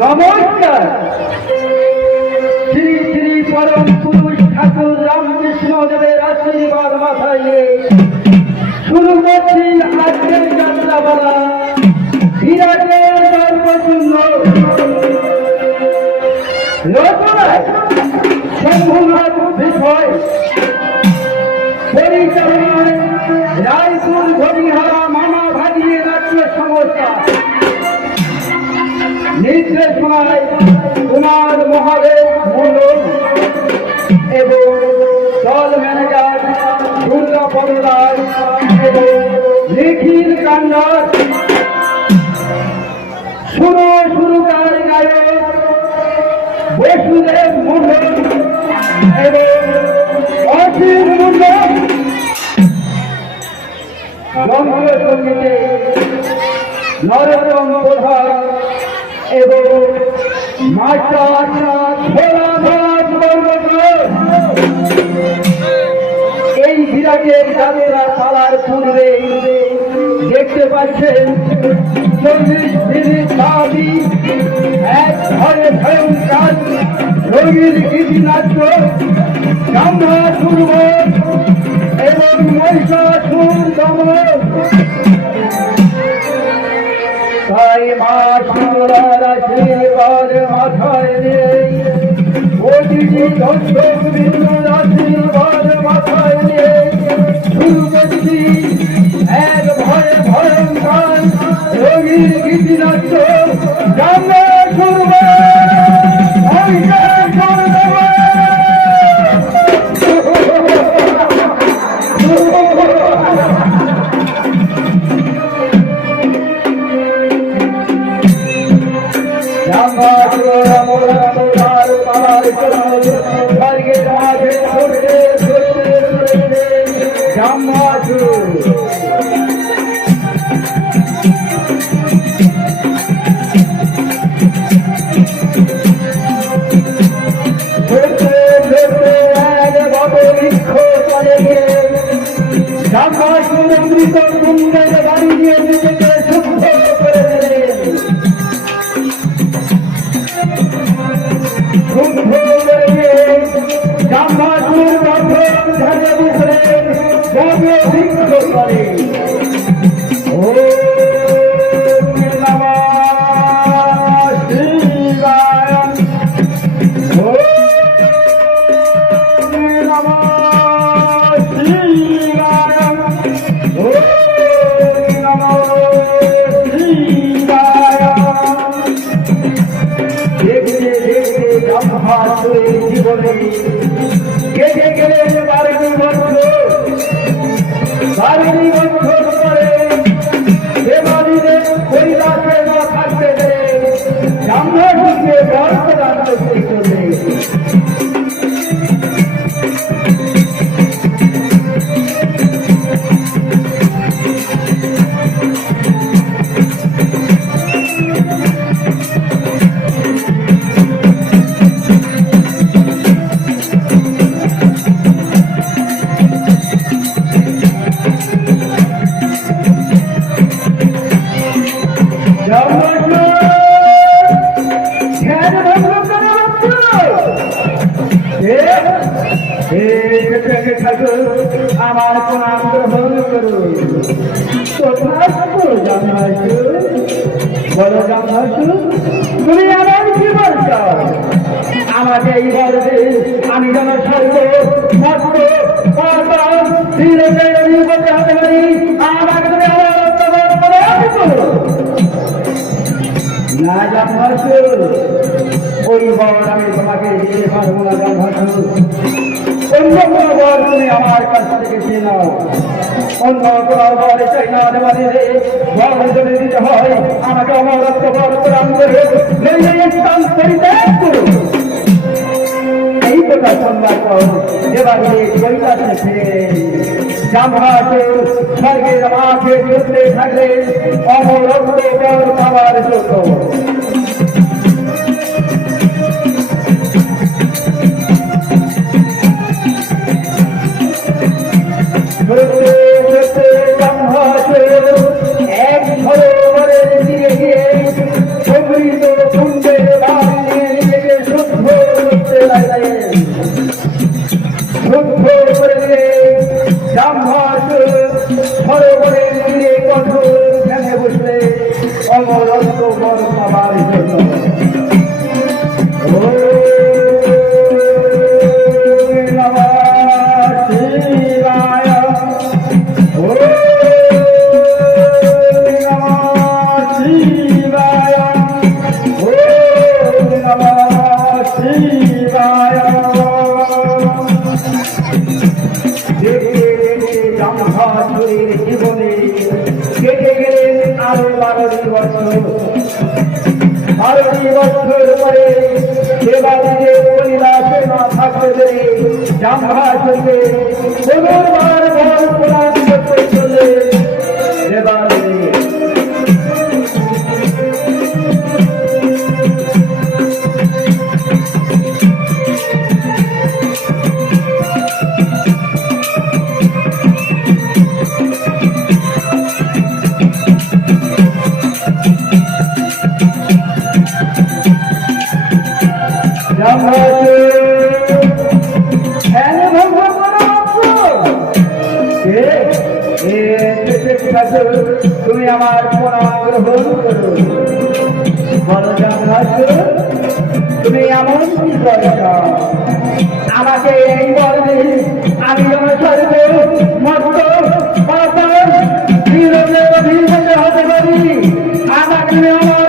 নমস্কার। শ্রী শ্রী পরম পুরুষ ঠাকুর রামকৃষ্ণদেবের আশীর্বাদ মাথায় নিয়ে শুরু করছি আজকের যাত্রা বলা বিরাটের সর্বজন্য রচনায় শম্ভুনাথ বিষয়, পরিচালনায় রায়পুর ঘড়িহারা মামা ভাগিয়ে নাট্য সংস্থা, নির্দেশনায় কুমার মহাদেব মন্ডল এবং দল ম্যানেজার দুর্গাপদ রায় এবং নিখিল কান্ডার। শুরুকারী নায়ক বসুদেব মন্ডল এবং অসীম মন্ডল। রঙ্গসঙ্গীতে নরোত্তম প্রধান এবং মাস্টার এই বিরাটের যাত্রা পালার পূর্বে দেখতে পাচ্ছেন 40 মিনিট দাবি এক ঘরে ভয়ঙ্কর রঙিন গীতিনাট্য গাম্ভা পূর্ব এবং মহিষাসুর দমন। তাই মা শিবরার আশীর্বাদ মাথায় নেই, প্রতিটি দর্শক বিন্দুর আশীর্বাদ মাথায় নেই। শুরু করছি এক ভয়ে ভয়ঙ্কর রঙিন গীতিনাট্য গাম্ভা পূর্ব জীবনে কেটে গেলেন 12 বছর পরে দেবাদিদের কৈলাসে না থাকতে দেয় জাম্বাসুরকে বর্তমান করতে চলে। আমার প্রণাম গ্রহণ করুন। বলো জামাইশু, তুমি আমার কি বলছ? আমাকে এই বলবে আমি যেন সর্ব মস্ত হতে পারি, আমাকে তুমি না জামাইশু, ওই বর আমি তোমাকে দিতে পারবো না জামাইশু। অন্য কোনো বর তুমি আমার কাছ থেকে চেনো, অন্য কোনো বর চাই না দেবানি রে। বর যদি দিতে হয় আমাকে অমরত্ব বর প্রদান করে স্থান পরিত্যাগ করুন। এই কথা শুনবার পর দেবানি কৈলাসে ফিরে জামহাসুর স্বর্গের মাঠে ঘুরতে থাকলে অমরত্ব বর পাওয়ার জন্য। এক সরোবরের দিকে গিয়ে সমৃদ্ধ কুণ্ডের বাড়ি নিয়ে নিজেকে শুদ্ধ করতে লাগলেন। শুদ্ধ করে দিয়ে জামহাসুর সরোবরের দিকে কঠোর ধ্যানে বসলে অমরত্ব বর পাবার জন্য। জীবনে কেটে গেলেন আরো 12 বছর। 12 বছর পরে দেবাদিকে কৈলাসে না থাকতে পেরে জামহাসুরকে পুনর্বার বর প্রদান করতে চলে দেবাদিকে। তুমি আমার প্রণাম গ্রহণ করো। বলো জামহাসুর, তুমি এমন কি করছ? আমাকে এই বলবে আমি যেন সর্ব মস্ত হতে পারি, আমাকে আমার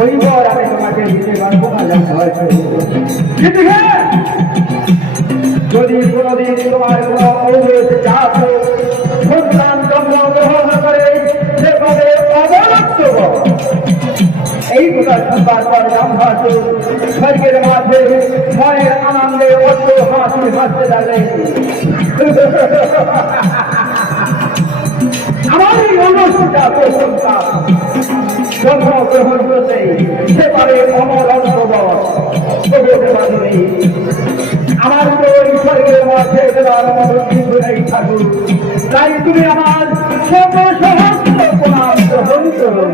ওই বর আমি তোমাকে দিতে পারবো না জামহাসুর। যদি কোনদিন তোমার কোন অবৈধ জাত সন্তান জন্মগ্রহণ করে সেভাবে অবরক্ত। এই কথা শুনবার পর জামহাসুর স্বর্গের মাঝে মনের আনন্দে অর্থ হাসি হাসতে লাগলেন। আমার এই অনুষ্ঠিতা প্রশংসা জন্মগ্রহণ করতে সেবারে অমরত্ব বর আমার তো স্বর্গের মাঝে ঠাকুর, তাই তুমি আমার সর্বসহস্র প্রণাম গ্রহণ করো।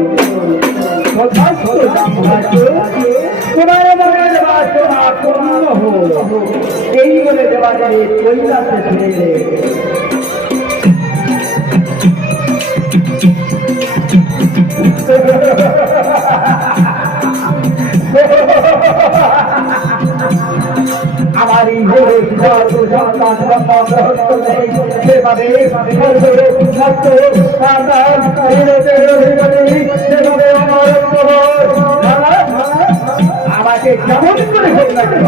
তোমার মনের বাসনা পূর্ণ হোক, এই বলে দেবাদেবী কৈলাসে ফিরে আমারই আমাকে কেমন করে হোক না কেন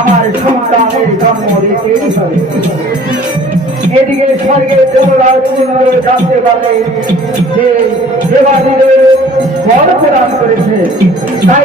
আমার সন্তানের জন্ম দিতেই হবে। এদিকে স্বর্গের দেবরাজ জানতে পারলে যে দেবাদিদেব বর প্রদান করেছে, তাই